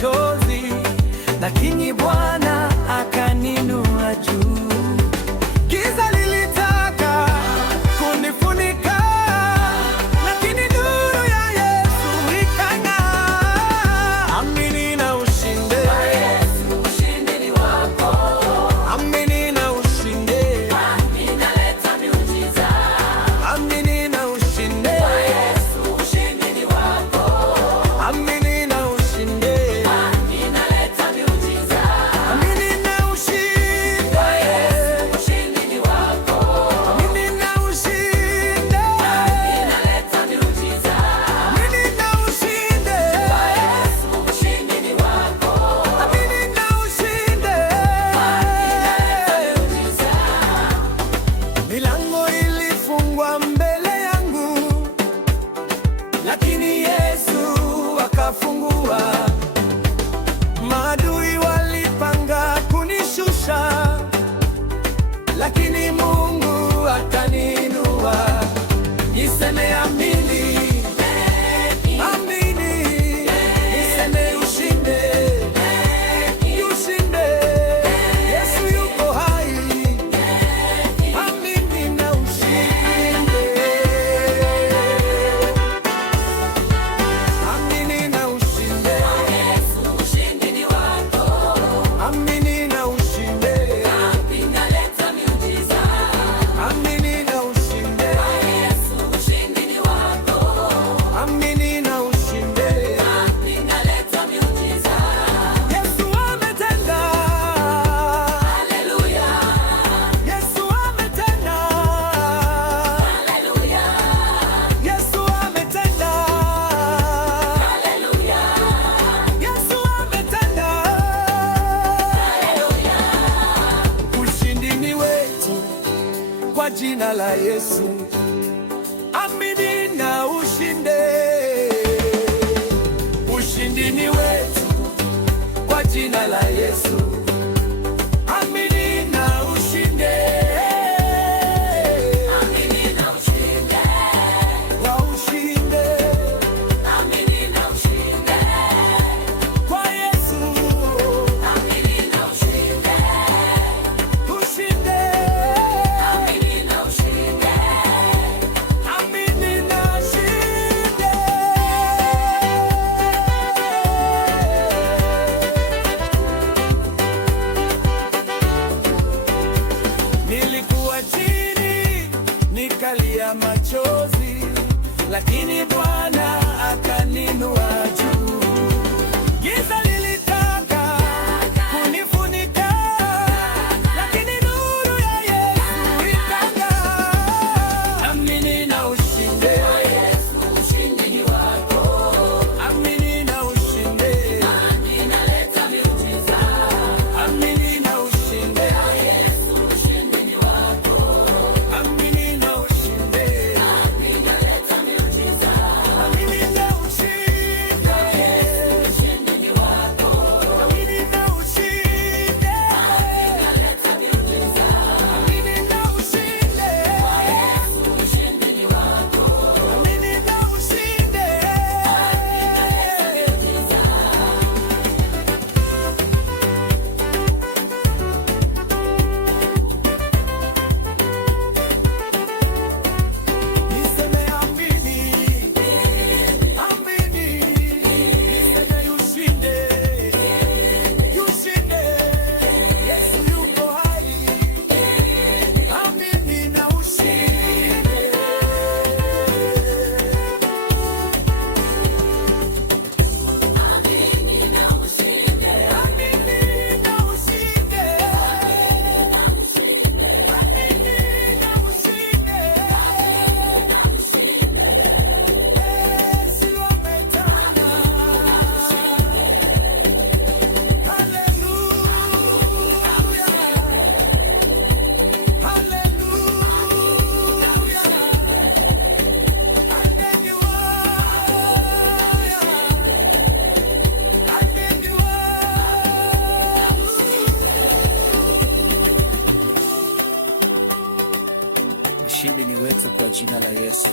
machozi, lakini Bwana akaninua juu. Giza lilitaka kunifunika, lakini nuru ya Yesu ikang'aa. Amini na ushinde, ushindi ni wako. Amini na ushinde, inaleta miujiza. Amini na ushinde, ushindi ni wako. Amini na ushinde, inaleta miujiza. Amini na ushinde, ushindi ni wako. Amini na ushinde, inaleta miujiza. Amini na ushinde, ushindi ni wako. Amini na ushinde, inaleta miujiza. Milango ilifungwa mbele yangu, lakini Yesu akafungua. Maadui walipanga kunishusha, lakini Mungu ataniinua. Niseme amini, amini. Niseme ushinde, ushinde. Yesu yuko hai. Amini na ushinde, amini na ushinde. Ushindi ni wako. Amini na ushinde, inaleta miujiza. Amini na ushinde, ushindi ni wako. Amini na ushinde, inaleta miujiza. Yesu ametenda, haleluya. Yesu ametenda, haleluya. Yesu ametenda, haleluya. Yesu ametenda, haleluya. Ushindi ni wetu kwa jina la Yesu. Amini na ushinde, ushindi ni wetu kwa jina la Yesu. Amini na ushinde, amini na ushinde, na ushinde. Amini na ushinde kwa Yesu. Amini na ushinde, ushinde. Amini na ushinde, amini na ushinde. Nilikuwa chini nikalia machozi, lakini Bwana akaninua juu. Giza lilitaka kunifunika, lakini nuru ya Yesu ikang'aa. Amini na ushinde, ushindi ni wako. Amini na ushinde, inaleta miujiza. Amini na ushinde, ushindi ni wako. Amini na ushinde, inaleta miujiza. Amini na ushinde, ushindi ni wako. Amini na ushinde, inaleta miujiza. Amini na ushinde, ushindi ni wako. Amini na ushinde, inaleta miujiza. Niseme amini, amini. Niseme ushinde, ushinde. Yesu yuko hai. Amini na ushinde, amini na ushinde, amini na ushinde, amini na ushinde. Yesu ametenda, haleluya, haleluya. Ushindi ni wetu kwa jina la Yesu.